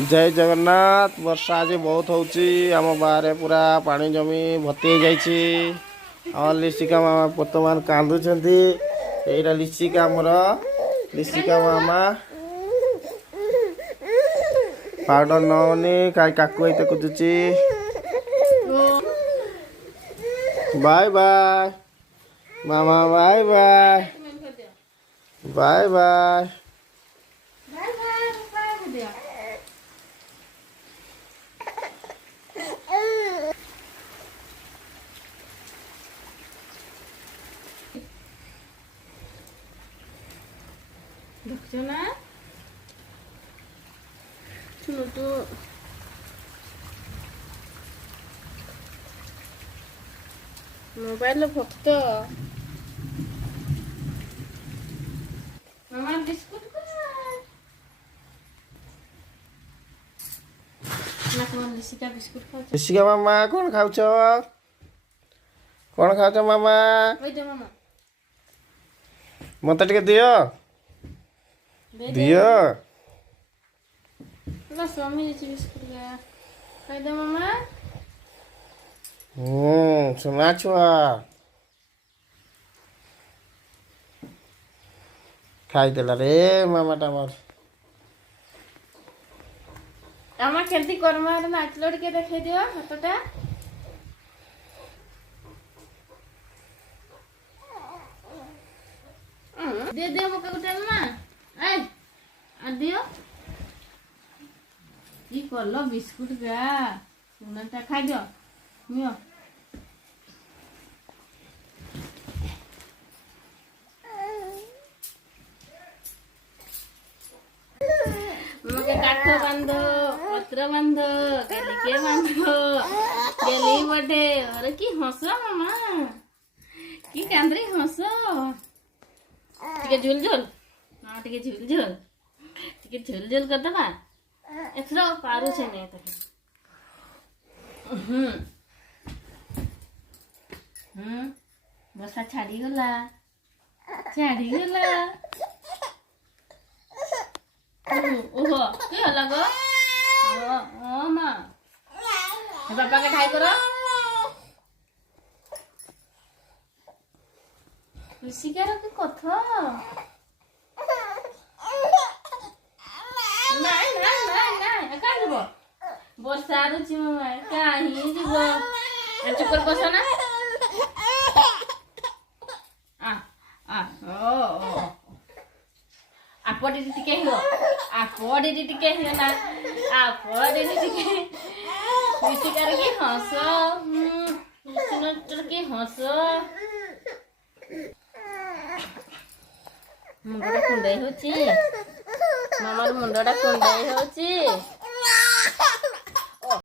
जय जगन्नाथ। वर्षा आज बहुत होची आम बाहर पूरा पानी जमी भर्ती हो लिशिका मामा बर्तमान कांदुंट यहीटा लिशिका आमर लिशिका मामा पाउडर नौनी कहीं काकू ये कुदुची। बाय बाय मामा बाय बाय बाय बाय। ना सुनो तो मोबाइल फक्त मामा बिस्कुट ना कौन लिशिका बिस्कुट खाओ। लिशिका मामा कौन खाऊ कौन खाऊ मामा ओइ दे मामा मत टिके दियो दियो ना स्वामी जी बिस्कुट गया खाई दे मामा। सुना छुआ खाईदेला रे मामाटा मोर। आमा केमती कर्मा रे नाचलो टिके देखाई दियो हातटा दे दे मका गुटे मामा ए आ दियो ई करलो बिस्कुट गा सुनाटा खाई दियो मियो मके काठ बांधो पत्र बांधो के बांधो गेली बटे अरे की हंसो मामा की कांदरी हंसो टिके झुलझुल हाँ टिके झुलझुल कर दबा एथरा पारू छे ने तके बसा छाड़ी गला ओहो की हला गो ओ मां पापा के ठाई करो ऋषिकार के कथा नाई का जीव वर्षा रुचि मामा कहीं जीव चुप कर बस ना आपड़ी टिके हियो आपड़ी टिके हियो ना आपड़ी टिके ऋषिकार के हंस सुनो चल के हंस मुंडा कुंडाई होची मामार मुंडा कुंडाई होची।